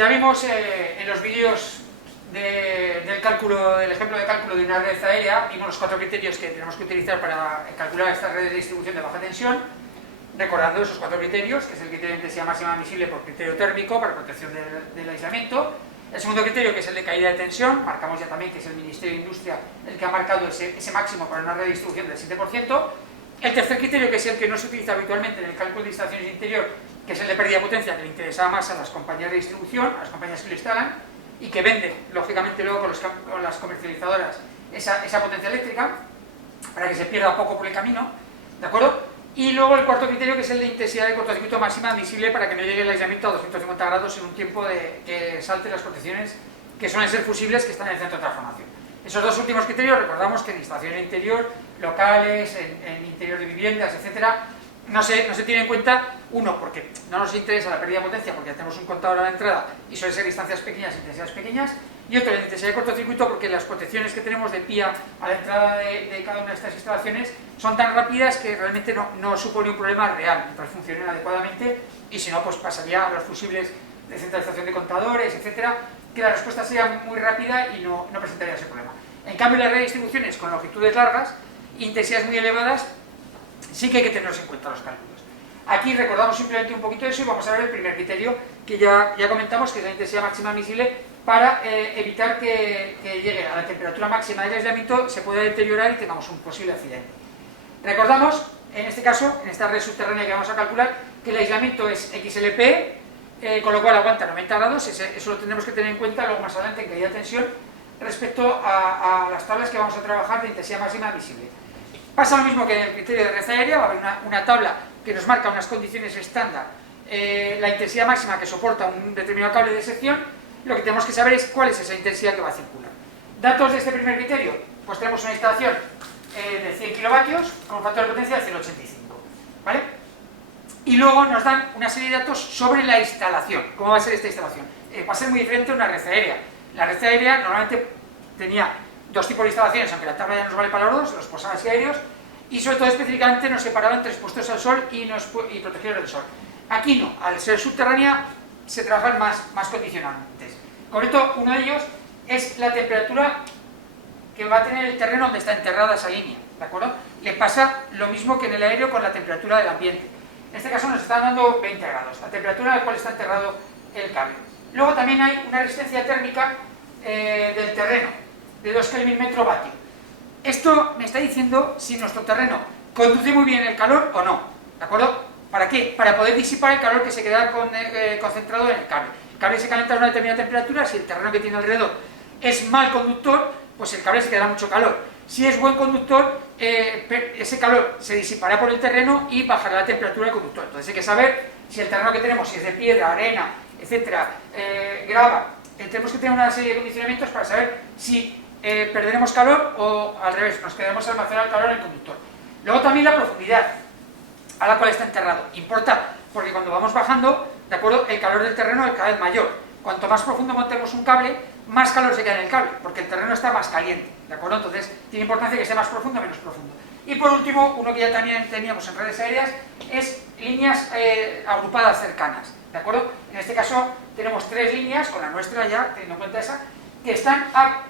Ya vimos en los vídeos del ejemplo de cálculo de una red aérea, vimos los 4 criterios que tenemos que utilizar para calcular estas redes de distribución de baja tensión, recordando esos 4 criterios, que es el criterio de intensidad máxima admisible por criterio térmico para protección del aislamiento. El segundo criterio, que es el de caída de tensión, marcamos ya también que es el Ministerio de Industria el que ha marcado ese máximo para una red de distribución del 7%. El tercer criterio, que es el que no se utiliza habitualmente en el cálculo de instalaciones de interior, que es el de pérdida de potencia, que le interesaba más a las compañías de distribución, a las compañías que lo instalan, y que venden, lógicamente, luego con las comercializadoras esa potencia eléctrica, para que se pierda poco por el camino, ¿de acuerdo? Y luego el cuarto criterio, que es el de intensidad de cortocircuito máxima admisible para que no llegue el aislamiento a 250 grados en un tiempo de que salte las protecciones que suelen ser fusibles que están en el centro de transformación. Esos dos últimos criterios, recordamos que en instalaciones de interior, locales, en interior de viviendas, etcétera, no se tiene en cuenta, uno, porque no nos interesa la pérdida de potencia porque ya tenemos un contador a la entrada y suele ser distancias pequeñas, intensidades pequeñas, y otro, la intensidad de cortocircuito, porque las protecciones que tenemos de PIA a la entrada de cada una de estas instalaciones son tan rápidas que realmente no supone un problema real mientras funcionen adecuadamente, y si no, pues pasaría a los fusibles de centralización de contadores, etcétera, que la respuesta sería muy rápida y no presentaría ese problema. En cambio, las redes de distribuciones con longitudes largas, intensidades muy elevadas, sí que hay que tenerlos en cuenta los cálculos. Aquí recordamos simplemente un poquito eso y vamos a ver el primer criterio que ya comentamos, que es la intensidad máxima admisible para evitar que llegue a la temperatura máxima del aislamiento, se pueda deteriorar y tengamos un posible accidente. Recordamos, en este caso, en esta red subterránea que vamos a calcular, que el aislamiento es XLP, con lo cual aguanta 90 grados, eso lo tendremos que tener en cuenta luego más adelante en caída de tensión, respecto a las tablas que vamos a trabajar de intensidad máxima admisible. Pasa lo mismo que en el criterio de red aérea, va a haber una tabla que nos marca unas condiciones estándar, la intensidad máxima que soporta un determinado cable de sección. Lo que tenemos que saber es cuál es esa intensidad que va a circular. Datos de este primer criterio, pues tenemos una instalación de 100 kilovatios con un factor de potencia de 0,85, ¿vale? Y luego nos dan una serie de datos sobre la instalación. ¿Cómo va a ser esta instalación? Va a ser muy diferente a una red aérea. La red aérea normalmente tenía dos tipos de instalaciones, aunque la tabla ya nos vale para los dos, los posadas y aéreos, y sobre todo específicamente nos separaban 3 puestos al sol y protegedores del sol. Aquí no, al ser subterránea se trabajan más condicionantes. En concreto, uno de ellos es la temperatura que va a tener el terreno donde está enterrada esa línea, ¿de acuerdo? Le pasa lo mismo que en el aéreo con la temperatura del ambiente. En este caso nos están dando 20 grados, la temperatura a la cual está enterrado el cable. Luego también hay una resistencia térmica del terreno, de 2 Kelvin metro vatio. Esto me está diciendo si nuestro terreno conduce muy bien el calor o no, ¿de acuerdo? ¿Para qué? Para poder disipar el calor que se queda concentrado en el cable. El cable se calienta a una determinada temperatura, si el terreno que tiene alrededor es mal conductor, pues el cable se quedará mucho calor. Si es buen conductor, ese calor se disipará por el terreno y bajará la temperatura del conductor. Entonces hay que saber si el terreno que tenemos, si es de piedra, arena, etcétera, grava, tenemos que tener una serie de condicionamientos para saber si perderemos calor o al revés, nos quedaremos almacenar el calor en el conductor. Luego también la profundidad a la cual está enterrado. Importa, porque cuando vamos bajando, ¿de acuerdo?, el calor del terreno es cada vez mayor. Cuanto más profundo montemos un cable, más calor se queda en el cable, porque el terreno está más caliente, ¿de acuerdo? Entonces tiene importancia que esté más profundo o menos profundo. Y por último, uno que ya también teníamos en redes aéreas, es líneas agrupadas cercanas, ¿de acuerdo? En este caso tenemos 3 líneas, con la nuestra ya, teniendo en cuenta esa, que están a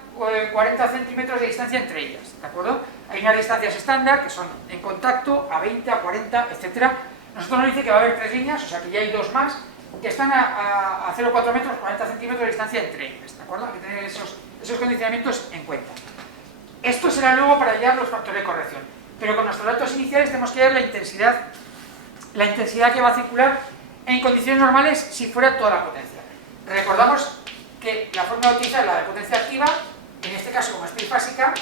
40 centímetros de distancia entre ellas, ¿de acuerdo? Hay unas distancias estándar que son en contacto, a 20, a 40, etc. Nosotros nos dice que va a haber 3 líneas, o sea que ya hay 2 más, que están a 0,4 metros, 40 centímetros de distancia entre ellas, ¿de acuerdo? Hay que tener esos condicionamientos en cuenta. Esto será luego para hallar los factores de corrección, pero con nuestros datos iniciales tenemos que hallar la intensidad que va a circular en condiciones normales si fuera toda la potencia. Recordamos que la forma de utilizar la de potencia activa, en este caso como es trifásica,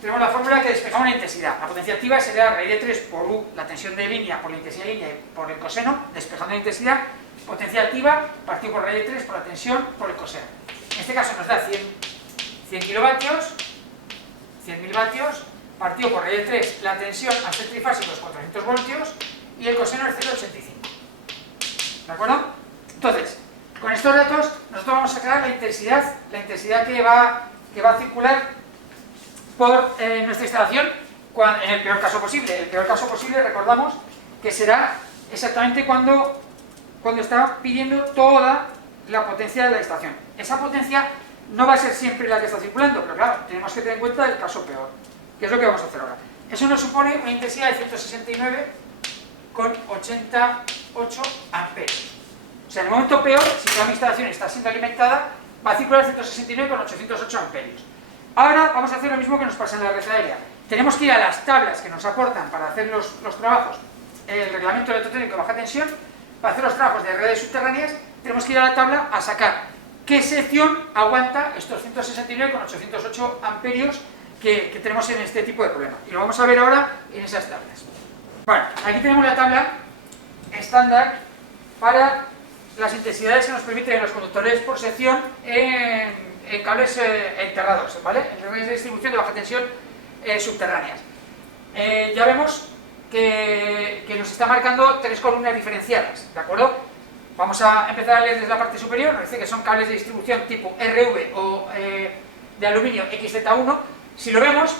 tenemos la fórmula que despejamos la intensidad. La potencia activa sería raíz de 3 por U, la tensión de línea por la intensidad de línea y por el coseno, despejando la intensidad. Potencia activa partido por raíz de 3 por la tensión por el coseno. En este caso nos da 100 kilovatios, 100.000 vatios, partido por raíz de 3 la tensión al ser trifásico es 400 voltios y el coseno es 0,85. ¿De acuerdo? Entonces, con estos datos nosotros vamos a sacar la intensidad que va a circular por nuestra instalación en el peor caso posible. El peor caso posible, recordamos, que será exactamente cuando cuando está pidiendo toda la potencia de la estación. Esa potencia no va a ser siempre la que está circulando, pero claro, tenemos que tener en cuenta el caso peor, que es lo que vamos a hacer ahora. Eso nos supone una intensidad de 169,88 amperios. O sea, en el momento peor, si toda mi instalación está siendo alimentada, va a circular 169,808 amperios. Ahora vamos a hacer lo mismo que nos pasa en la red aérea. Tenemos que ir a las tablas que nos aportan para hacer los trabajos, el reglamento electrotécnico de baja tensión, para hacer los trabajos de redes subterráneas, tenemos que ir a la tabla a sacar qué sección aguanta estos 169,808 amperios que tenemos en este tipo de problema. Y lo vamos a ver ahora en esas tablas. Bueno, aquí tenemos la tabla estándar para las intensidades que nos permiten los conductores por sección en cables enterrados, ¿vale? En redes de distribución de baja tensión subterráneas. Ya vemos que nos está marcando tres columnas diferenciadas, ¿de acuerdo? Vamos a empezar a leer desde la parte superior. Nos dice que son cables de distribución tipo RV o de aluminio XZ1. Si lo vemos,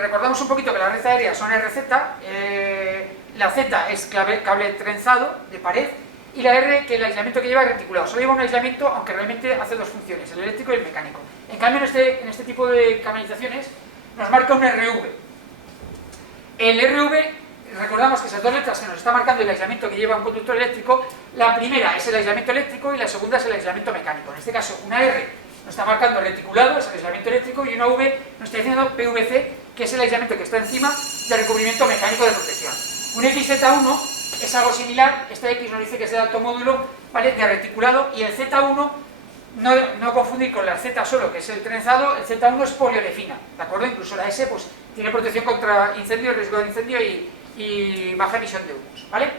recordamos un poquito que la red aérea son RZ, la Z es cable trenzado de pared, y la R, que el aislamiento que lleva es reticulado. Solo lleva un aislamiento, aunque realmente hace dos funciones, el eléctrico y el mecánico. En cambio, en este tipo de canalizaciones nos marca un RV. El RV, recordamos que esas dos letras que nos está marcando el aislamiento que lleva un conductor eléctrico, la primera es el aislamiento eléctrico y la segunda es el aislamiento mecánico. En este caso, una R nos está marcando el reticulado, es el aislamiento eléctrico, y una V nos está diciendo PVC, que es el aislamiento que está encima del recubrimiento mecánico de protección. Un XZ1 es algo similar, esta X nos dice que es de alto módulo, ¿vale?, de reticulado, y el Z1, no confundir con la Z solo, que es el trenzado, el Z1 es poliolefina, ¿de acuerdo? Incluso la S pues tiene protección contra incendio, riesgo de incendio y baja emisión de humos, ¿vale?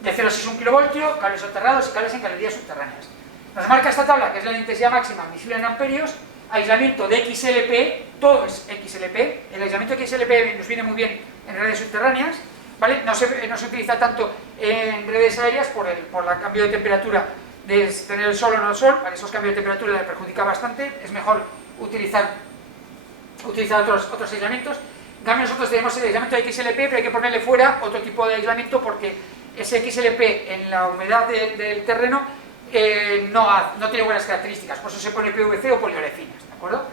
De 0,61 kV, cables soterrados y cables en galerías subterráneas. Nos marca esta tabla, que es la intensidad máxima admisible en amperios, aislamiento de XLP, todo es XLP, el aislamiento de XLP nos viene muy bien en redes subterráneas, ¿vale? No se utiliza tanto en redes aéreas por el cambio de temperatura, de tener el sol o no el sol, ¿vale? Esos cambios de temperatura le perjudica bastante, es mejor utilizar otros aislamientos. En cambio nosotros tenemos el aislamiento de XLP, pero hay que ponerle fuera otro tipo de aislamiento porque ese XLP en la humedad del terreno no tiene buenas características, por eso se pone PVC o poliolefinas, ¿de acuerdo?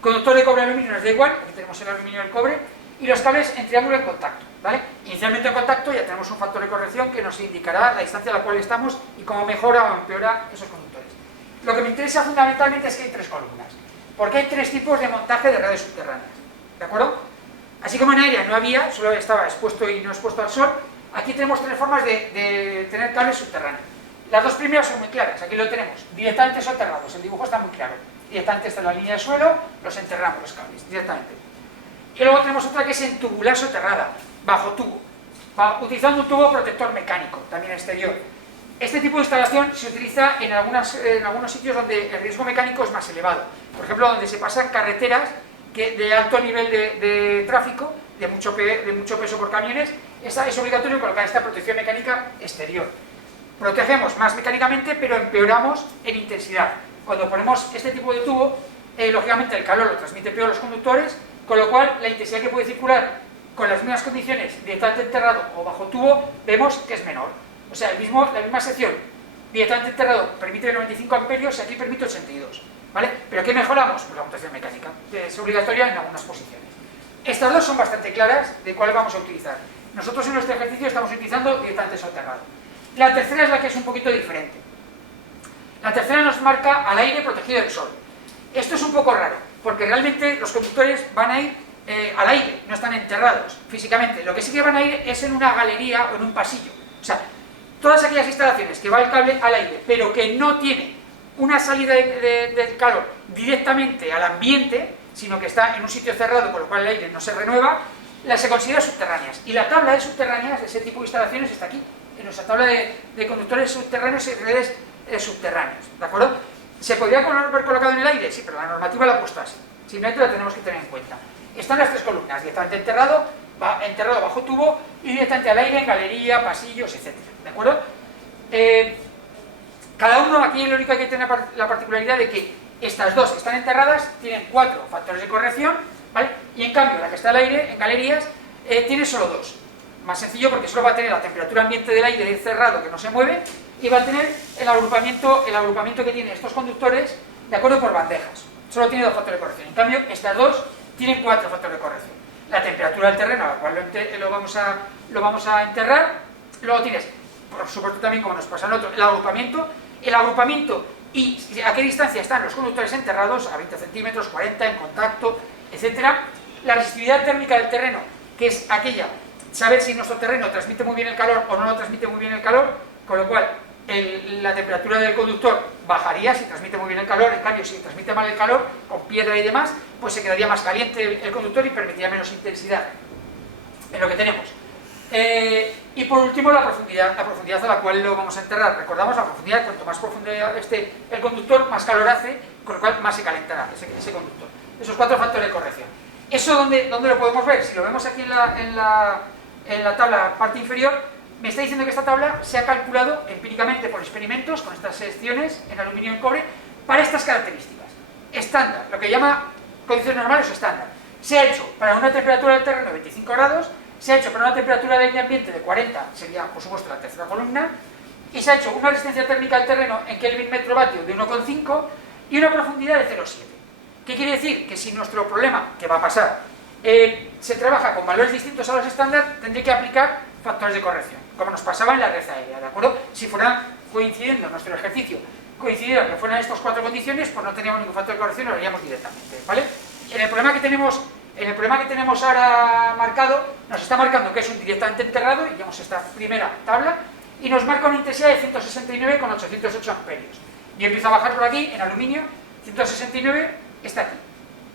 Conductor de cobre-aluminio nos da igual, aquí tenemos el aluminio y el cobre, y los cables en triángulo en contacto, ¿vale? Inicialmente en contacto ya tenemos un factor de corrección que nos indicará la distancia a la cual estamos y cómo mejora o empeora esos conductores. Lo que me interesa fundamentalmente es que hay tres columnas, porque hay tres tipos de montaje de redes subterráneas, ¿de acuerdo? Así como en aérea no había, solo estaba expuesto y no expuesto al sol, aquí tenemos tres formas de tener cables subterráneos. Las dos primeras son muy claras, aquí lo tenemos, directamente soterrados, el dibujo está muy claro, directamente está en la línea de suelo, los enterramos los cables, directamente. Y luego tenemos otra que es en tubular soterrada, bajo tubo, utilizando un tubo protector mecánico, también exterior. Este tipo de instalación se utiliza en algunos sitios donde el riesgo mecánico es más elevado, por ejemplo donde se pasan carreteras de alto nivel de tráfico, de mucho peso por camiones, es obligatorio colocar esta protección mecánica exterior. Protegemos más mecánicamente, pero empeoramos en intensidad. Cuando ponemos este tipo de tubo, lógicamente el calor lo transmite peor a los conductores, con lo cual la intensidad que puede circular con las mismas condiciones directamente enterrado o bajo tubo, vemos que es menor. O sea, la misma sección directamente enterrado permite 95 amperios y aquí permite 82. ¿Vale? ¿Pero qué mejoramos? Pues la protección mecánica, que es obligatoria en algunas posiciones. Estas dos son bastante claras de cuál vamos a utilizar. Nosotros en nuestro ejercicio estamos utilizando directamente soterrado. La tercera es la que es un poquito diferente. La tercera nos marca al aire protegido del sol. Esto es un poco raro, porque realmente los conductores van a ir al aire, no están enterrados físicamente. Lo que sí que van a ir es en una galería o en un pasillo. O sea, todas aquellas instalaciones que va el cable al aire, pero que no tiene una salida del calor directamente al ambiente, sino que está en un sitio cerrado, con lo cual el aire no se renueva, las se considera subterráneas. Y la tabla de subterráneas de ese tipo de instalaciones está aquí, en nuestra tabla de conductores subterráneos y redes subterráneas, ¿de acuerdo? ¿Se podría haber colocado en el aire? Sí, pero la normativa la ha puesto así, simplemente la tenemos que tener en cuenta. Están las tres columnas, directamente enterrado bajo tubo y directamente al aire en galería, pasillos, etc. ¿De acuerdo? Cada uno, aquí lo único que hay que tener la particularidad de que estas dos están enterradas, tienen 4 factores de corrección, ¿vale? Y en cambio la que está al aire, en galerías, tiene solo 2. Más sencillo porque solo va a tener la temperatura ambiente del aire cerrado que no se mueve y va a tener el agrupamiento que tienen estos conductores de acuerdo por bandejas. Solo tiene 2 factores de corrección. En cambio, estas dos tienen 4 factores de corrección. La temperatura del terreno a la cual lo vamos a enterrar. Luego tienes, por supuesto también como nos pasa en otro, el agrupamiento y a qué distancia están los conductores enterrados, a 20 centímetros, 40, en contacto, etcétera. La resistividad térmica del terreno, que es aquella, saber si nuestro terreno transmite muy bien el calor o no lo transmite muy bien el calor, con lo cual la temperatura del conductor bajaría si transmite muy bien el calor. En cambio, si transmite mal el calor, con piedra y demás, pues se quedaría más caliente el conductor y permitiría menos intensidad en lo que tenemos. Y por último, la profundidad a la cual lo vamos a enterrar. Recordamos la profundidad, cuanto más profundo esté el conductor, más calor hace, con lo cual más se calentará ese conductor. Esos 4 factores de corrección. ¿Eso dónde lo podemos ver? Si lo vemos aquí en la tabla parte inferior, me está diciendo que esta tabla se ha calculado empíricamente por experimentos con estas secciones en aluminio y en cobre para estas características. Estándar, lo que llama condiciones normales o estándar. Se ha hecho para una temperatura del terreno de 25 grados, se ha hecho para una temperatura del ambiente de 40, sería por supuesto la tercera columna, y se ha hecho una resistencia térmica del terreno en Kelvin metro vatio de 1,5 y una profundidad de 0,7. ¿Qué quiere decir? Que si nuestro problema, que va a pasar, se trabaja con valores distintos a los estándar, tendría que aplicar factores de corrección, como nos pasaba en la red aérea, ¿de acuerdo? Si fueran coincidiendo nuestro ejercicio, coincidiera que fueran estas 4 condiciones, pues no teníamos ningún factor de corrección, lo haríamos directamente, ¿vale? En el problema que tenemos ahora marcado, nos está marcando que es un directamente enterrado, y digamos esta primera tabla, y nos marca una intensidad de 169,808 amperios. Y empiezo a bajar por aquí, en aluminio, 169 está aquí.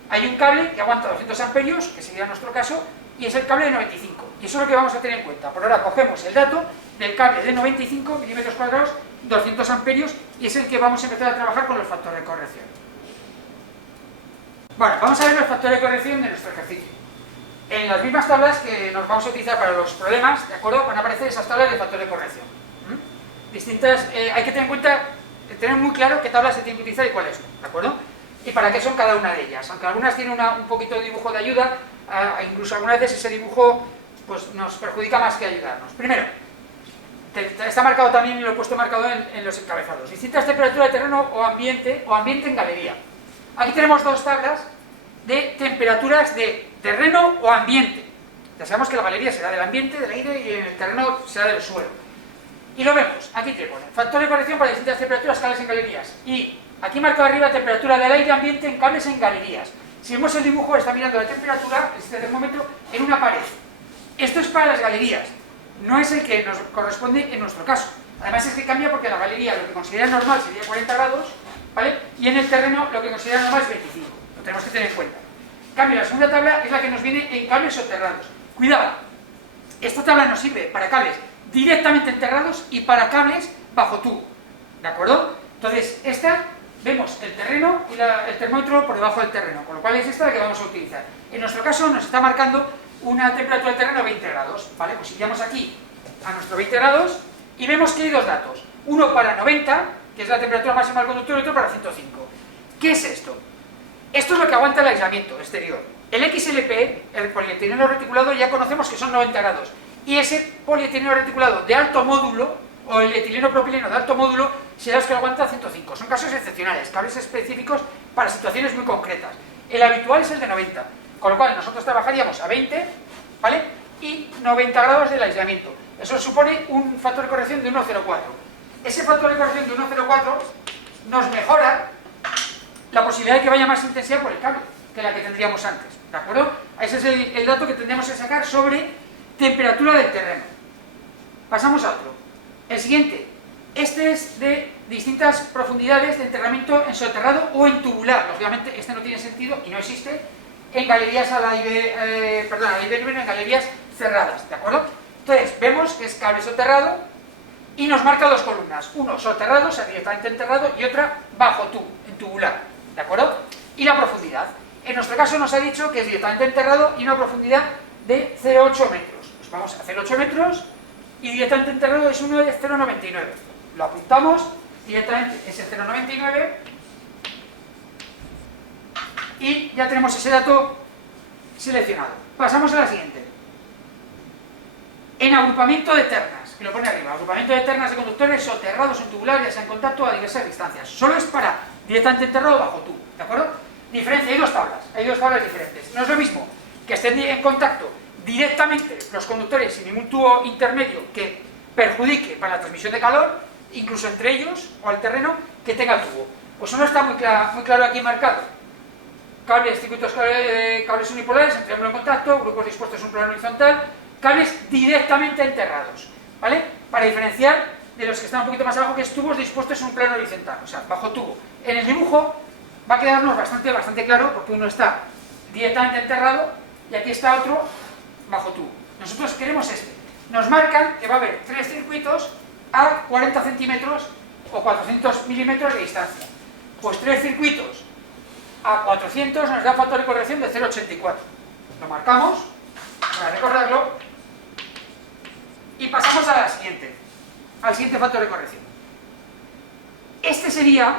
Hay un cable que aguanta 200 amperios, que sería nuestro caso, y es el cable de 95. Y eso es lo que vamos a tener en cuenta. Por ahora cogemos el dato del cable de 95 milímetros cuadrados, 200 amperios, y es el que vamos a empezar a trabajar con los factores de corrección. Bueno, vamos a ver los factores de corrección de nuestro ejercicio. En las mismas tablas que nos vamos a utilizar para los problemas, ¿de acuerdo? Van a aparecer esas tablas de factores de corrección. Distintas, hay que tener en cuenta, tener muy claro qué tablas se tienen que utilizar y cuáles no, ¿de acuerdo? Y para qué son cada una de ellas. Aunque algunas tienen un poquito de dibujo de ayuda, incluso algunas veces ese dibujo pues, nos perjudica más que ayudarnos. Primero, está marcado también, lo he puesto marcado en los encabezados. Distintas temperaturas de terreno o ambiente en galería. Aquí tenemos 2 tablas de temperaturas de terreno o ambiente. Ya sabemos que la galería será del ambiente, del aire, y en el terreno será del suelo. Y lo vemos, aquí te pone factor de corrección para distintas temperaturas, cables en galerías. Y aquí marcado arriba temperatura del aire ambiente en cables en galerías. Si vemos el dibujo, está mirando la temperatura, este termómetro, en una pared. Esto es para las galerías, no es el que nos corresponde en nuestro caso. Además es que cambia porque la galería lo que considera normal sería 40 grados, ¿vale? Y en el terreno lo que considera normal es 25. Lo tenemos que tener en cuenta. En cambio, la segunda tabla es la que nos viene en cables soterrados. Cuidado, esta tabla nos sirve para cables directamente enterrados y para cables bajo tubo, ¿de acuerdo? Entonces, esta, vemos el terreno y el termómetro por debajo del terreno, con lo cual es esta la que vamos a utilizar. En nuestro caso nos está marcando una temperatura del terreno de 20 grados, ¿vale? Pues iríamos aquí a nuestro 20 grados y vemos que hay 2 datos. Uno para 90, que es la temperatura máxima del conductor, y otro para 105. ¿Qué es esto? Esto es lo que aguanta el aislamiento exterior. El XLP, el polietileno reticulado, ya conocemos que son 90 grados. Y ese polietileno reticulado de alto módulo, o el etileno propileno de alto módulo, será el que aguanta 105. Son casos excepcionales, cables específicos para situaciones muy concretas. El habitual es el de 90. Con lo cual nosotros trabajaríamos a 20, ¿vale? Y 90 grados del aislamiento. Eso supone un factor de corrección de 1,04. Ese factor de corrección de 1,04 nos mejora la posibilidad de que vaya más intensidad por el cable que la que tendríamos antes, ¿de acuerdo? Ese es el dato que tendríamos que sacar sobre temperatura del terreno. Pasamos a otro. El siguiente. Este es de distintas profundidades de enterramiento en soterrado o en tubular. Lógicamente este no tiene sentido y no existe en galerías al aire libre, en galerías cerradas, ¿de acuerdo? Entonces vemos que es cable soterrado y nos marca 2 columnas, uno soterrado, o sea directamente enterrado, y otra bajo tubo, en tubular, ¿de acuerdo? Y la profundidad. En nuestro caso nos ha dicho que es directamente enterrado y una profundidad de 0,8 metros. Pues vamos a 0,8 metros y directamente enterrado es uno de 0,99. Lo apuntamos, directamente es el 0,99 y ya tenemos ese dato seleccionado. Pasamos a la siguiente. En agrupamiento de ternas, que lo pone arriba, agrupamiento de ternas de conductores soterrados en tubular, ya sea en contacto a diversas distancias. Solo es para directamente enterrado bajo tubo, ¿de acuerdo? Diferencia, hay dos tablas diferentes. No es lo mismo que estén en contacto directamente los conductores sin ningún tubo intermedio que perjudique para la transmisión de calor, incluso entre ellos o al terreno, que tenga el tubo. Pues uno está muy claro aquí marcado. Cables, circuitos, cables unipolares en triángulo en contacto, grupos dispuestos en un plano horizontal, cables directamente enterrados, ¿vale? Para diferenciar de los que están un poquito más abajo, que es tubos dispuestos en un plano horizontal, o sea, bajo tubo. En el dibujo va a quedarnos bastante claro, porque uno está directamente enterrado y aquí está otro bajo tubo. Nosotros queremos este. Nos marcan que va a haber 3 circuitos a 40 centímetros o 400 milímetros de distancia. Pues 3 circuitos a 400 nos da factor de corrección de 0,84. Lo marcamos para recordarlo y pasamos a al siguiente factor de corrección. Este sería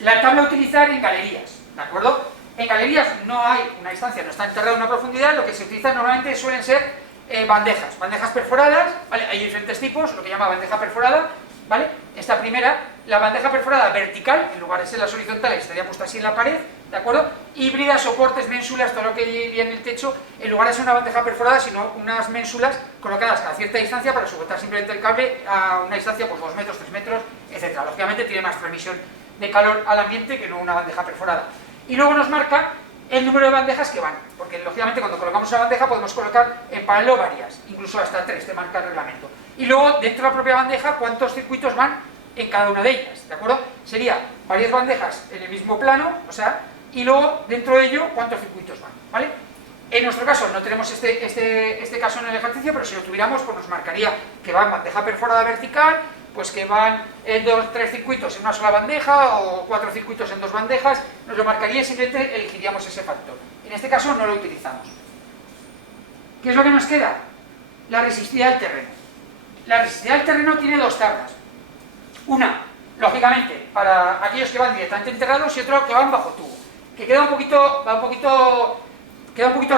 la tabla a utilizar en galerías, ¿de acuerdo? En galerías no hay una distancia, no está enterrado en una profundidad, lo que se utiliza normalmente suelen ser bandejas perforadas, ¿vale? Hay diferentes tipos, lo que llama bandeja perforada, ¿vale? Esta primera, la bandeja perforada vertical, en lugar de ser las horizontales, estaría puesta así en la pared, ¿de acuerdo? Híbridas, soportes, ménsulas, todo lo que iría en el techo, en lugar de ser una bandeja perforada, sino unas ménsulas colocadas a cierta distancia para sujetar simplemente el cable a una distancia, pues 2 metros, 3 metros, etc. Lógicamente tiene más transmisión de calor al ambiente que no una bandeja perforada. Y luego nos marca el número de bandejas que van, porque lógicamente cuando colocamos una bandeja podemos colocar en paralelo varias, incluso hasta 3, te marca el reglamento. Y luego dentro de la propia bandeja cuántos circuitos van en cada una de ellas, ¿de acuerdo? Sería varias bandejas en el mismo plano, o sea, y luego dentro de ello cuántos circuitos van, ¿vale? En nuestro caso no tenemos este caso en el ejercicio, pero si lo tuviéramos pues nos marcaría que va en bandeja perforada vertical, pues que van en 3 circuitos en una sola bandeja o 4 circuitos en 2 bandejas, nos lo marcaría y simplemente elegiríamos ese factor. En este caso no lo utilizamos. ¿Qué es lo que nos queda? La resistividad del terreno. La resistividad del terreno tiene 2 tablas. Una, lógicamente, para aquellos que van directamente enterrados y otro que van bajo tubo. Que queda un poquito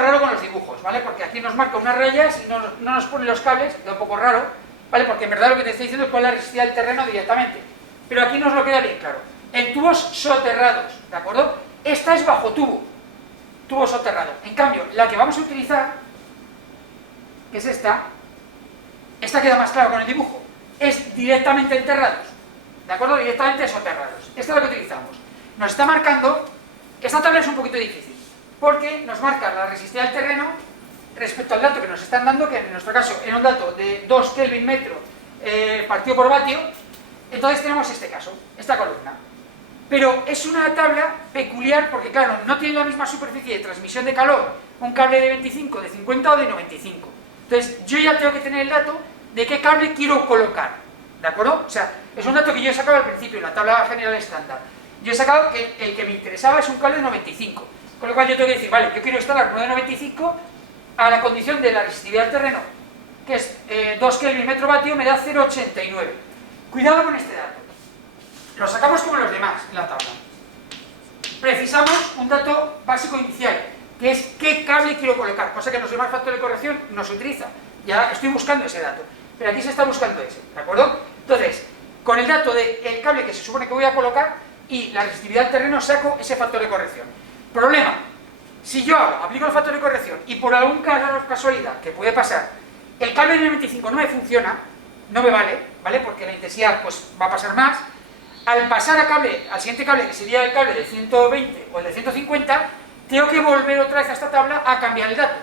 raro con los dibujos, ¿vale? Porque aquí nos marca unas rayas y no nos pone los cables, queda un poco raro, ¿vale? Porque en verdad lo que te estoy diciendo es cuál es la resistividad del terreno directamente. Pero aquí nos lo queda bien claro. En tubos soterrados, ¿de acuerdo? Esta es bajo tubo, tubo soterrado. En cambio, la que vamos a utilizar, que es esta queda más clara con el dibujo, es directamente enterrados, ¿de acuerdo? Directamente soterrados. Esta es la que utilizamos. Nos está marcando, esta tabla es un poquito difícil, porque nos marca la resistividad del terreno respecto al dato que nos están dando, que en nuestro caso era un dato de 2 Kelvin metro partido por vatio. Entonces tenemos este caso, esta columna. Pero es una tabla peculiar porque, claro, no tiene la misma superficie de transmisión de calor un cable de 25, de 50 o de 95. Entonces yo ya tengo que tener el dato de qué cable quiero colocar, ¿de acuerdo? O sea, es un dato que yo he sacado al principio en la tabla general estándar. Yo he sacado que el que me interesaba es un cable de 95, con lo cual yo tengo que decir, vale, yo quiero instalar uno de 95 a la condición de la resistividad del terreno, que es 2 Kelvin metro vatio, me da 0,89. Cuidado con este dato. Lo sacamos como los demás en la tabla. Precisamos un dato básico inicial, que es qué cable quiero colocar, cosa que en los demás factores de corrección no se utiliza. Ya estoy buscando ese dato, pero aquí se está buscando ese, ¿de acuerdo? Entonces, con el dato del cable que se supone que voy a colocar y la resistividad del terreno saco ese factor de corrección. Problema, si yo aplico el factor de corrección y por algún casualidad, que puede pasar, el cable de 95 no me funciona, no me vale, ¿vale? Porque la intensidad pues va a pasar más. Al pasar al siguiente cable, que sería el cable de 120 o el de 150, tengo que volver otra vez a esta tabla a cambiar el dato,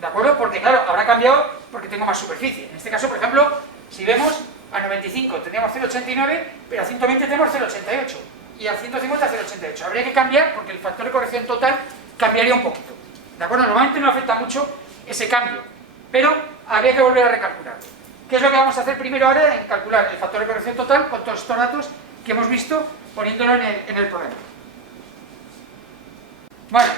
¿de acuerdo? Porque claro, habrá cambiado porque tengo más superficie. En este caso, por ejemplo, si vemos, a 95 tendríamos 0,89, pero a 120 tenemos 0,88 y a 150 0,88. Habría que cambiar porque el factor de corrección total cambiaría un poquito, ¿de acuerdo? Normalmente no afecta mucho ese cambio, pero habría que volver a recalcularlo. ¿Qué es lo que vamos a hacer primero ahora? En calcular el factor de corrección total con todos estos datos que hemos visto poniéndolo en el problema. Bueno,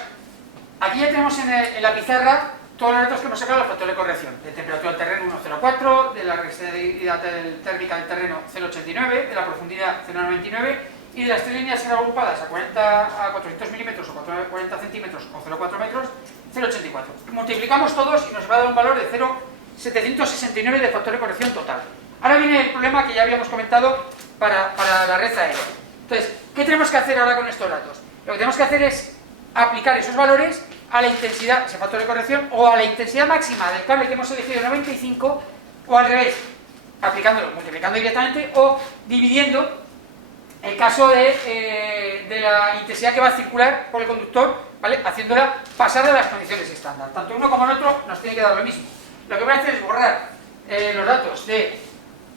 aquí ya tenemos en la pizarra todos los datos que hemos sacado del factor de corrección. De temperatura del terreno 1,04, de la resistividad térmica del terreno 0,89, de la profundidad 0,99 y de las 3 líneas agrupadas a 400 milímetros o 40 centímetros o 0,4 metros, 0,84. Multiplicamos todos y nos va a dar un valor de 769 de factor de corrección total. Ahora viene el problema que ya habíamos comentado para la red aérea. Entonces, ¿qué tenemos que hacer ahora con estos datos? Lo que tenemos que hacer es aplicar esos valores a la intensidad, ese factor de corrección, o a la intensidad máxima del cable que hemos elegido 95, o al revés, aplicándolo, multiplicando directamente, o dividiendo el caso de la intensidad que va a circular por el conductor, ¿vale? Haciéndola pasar de las condiciones estándar. Tanto uno como el otro nos tiene que dar lo mismo. Lo que voy a hacer es borrar los datos de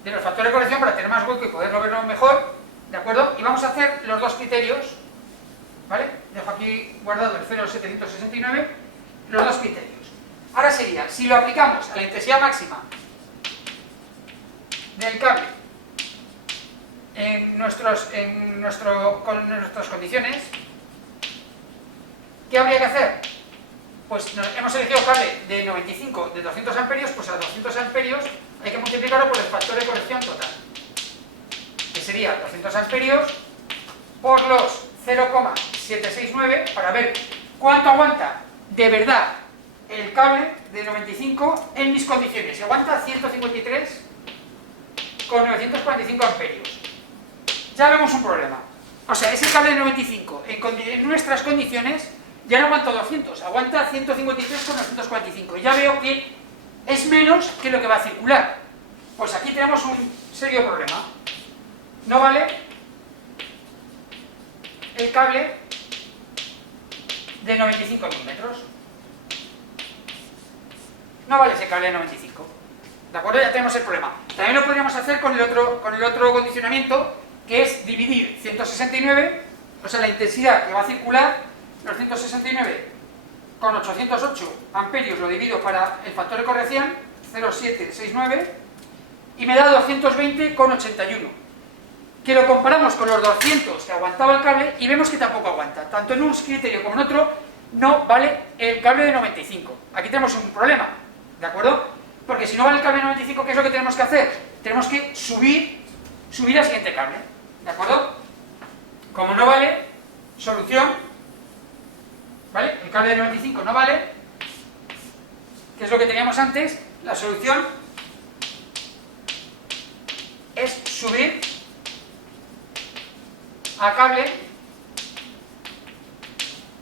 los factores de corrección para tener más hueco y poderlo verlo mejor, ¿de acuerdo? Y vamos a hacer los dos criterios, ¿vale? Dejo aquí guardado el 0,769, los dos criterios. Ahora sería, si lo aplicamos a la intensidad máxima del cable con nuestras condiciones, ¿qué habría que hacer? Pues hemos elegido cable de 95, de 200 amperios, pues a 200 amperios hay que multiplicarlo por el factor de corrección total, que sería 200 amperios por los 0,769 para ver cuánto aguanta de verdad el cable de 95 en mis condiciones. Si aguanta 153,945 amperios. Ya vemos un problema. O sea, ese cable de 95 en nuestras condiciones ya no aguanta 200, aguanta 153,945. Ya veo que es menos que lo que va a circular. Pues aquí tenemos un serio problema. No vale el cable de 95 milímetros. No vale ese cable de 95. ¿De acuerdo? Ya tenemos el problema. También lo podríamos hacer con el otro condicionamiento, que es dividir 169, o sea, la intensidad que va a circular, los 169 con 808 amperios lo divido para el factor de corrección, 0,769, y me da 220,81, que lo comparamos con los 200 que aguantaba el cable y vemos que tampoco aguanta. Tanto en un criterio como en otro no vale el cable de 95. Aquí tenemos un problema, ¿de acuerdo? Porque si no vale el cable de 95, ¿qué es lo que tenemos que hacer? Tenemos que subir al siguiente cable, ¿de acuerdo? Como no vale, solución, ¿vale? El cable de 95 no vale, que es lo que teníamos antes. La solución es subir a cable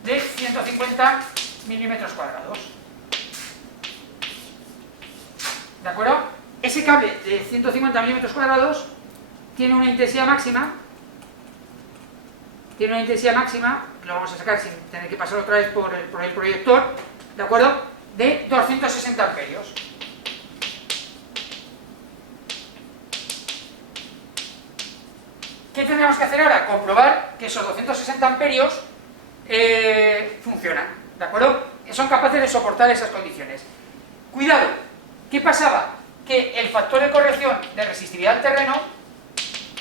de 150 milímetros cuadrados. ¿De acuerdo? Ese cable de 150 milímetros cuadrados tiene una intensidad máxima, que lo vamos a sacar sin tener que pasar otra vez por el proyector, ¿de acuerdo? De 260 amperios. ¿Qué tendríamos que hacer ahora? Comprobar que esos 260 amperios funcionan, ¿de acuerdo? Son capaces de soportar esas condiciones. Cuidado, ¿qué pasaba? Que el factor de corrección de resistividad al terreno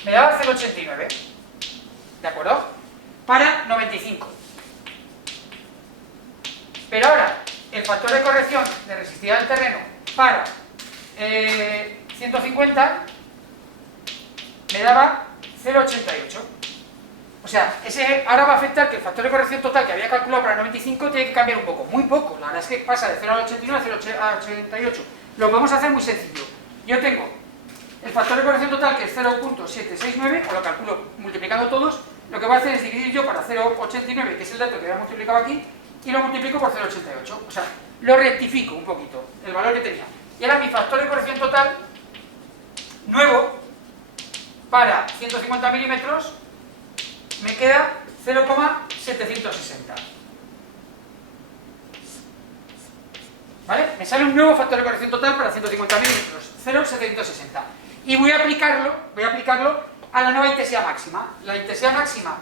me daba 0,89, ¿de acuerdo? Para 95. Pero ahora, el factor de corrección de resistividad al terreno para 150 me daba 0,88. O sea, ahora va a afectar que el factor de corrección total que había calculado para 95 tiene que cambiar un poco, muy poco. La verdad es que pasa de 0,89 a 0,88. Lo vamos a hacer muy sencillo. Yo tengo el factor de corrección total, que es 0,769, o lo calculo multiplicando todos. Lo que voy a hacer es dividir yo para 0,89, que es el dato que había multiplicado aquí, y lo multiplico por 0,88. O sea, lo rectifico un poquito, el valor que tenía. Y ahora mi factor de corrección total, nuevo, para 150 milímetros, me queda 0,760. ¿Vale? Me sale un nuevo factor de corrección total para 150 milímetros, 0,760. Y voy a aplicarlo a la nueva intensidad máxima. La intensidad máxima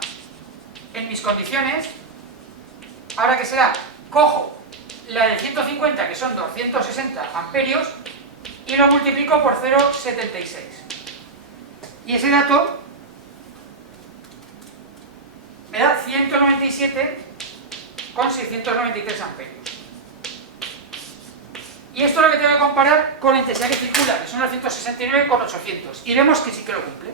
en mis condiciones, ahora que será, cojo la de 150, que son 260 amperios, y lo multiplico por 0,76. Y ese dato me da 197,693 amperios. Y esto es lo que tengo que comparar con la intensidad que circula, que son los 169,800. Y vemos que sí que lo cumple,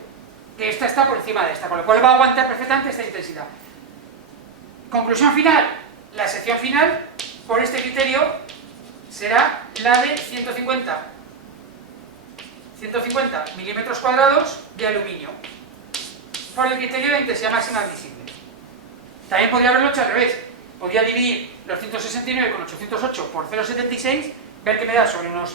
que esta está por encima de esta, con lo cual va a aguantar perfectamente esta intensidad. Conclusión final, la sección final, por este criterio, será la de 150 milímetros cuadrados de aluminio, por el criterio de intensidad máxima admisible. También podría haberlo hecho al revés. Podría dividir los 169 con 808 por 0,76, ver que me da sobre unos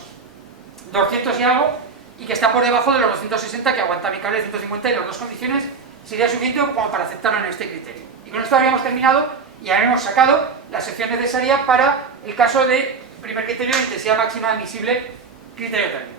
200 y algo, y que está por debajo de los 260 que aguanta mi cable de 150, y las dos condiciones sería suficiente como para aceptarlo en este criterio. Y con esto habríamos terminado y habríamos sacado la sección necesaria para el caso de primer criterio de intensidad máxima admisible, criterio térmico.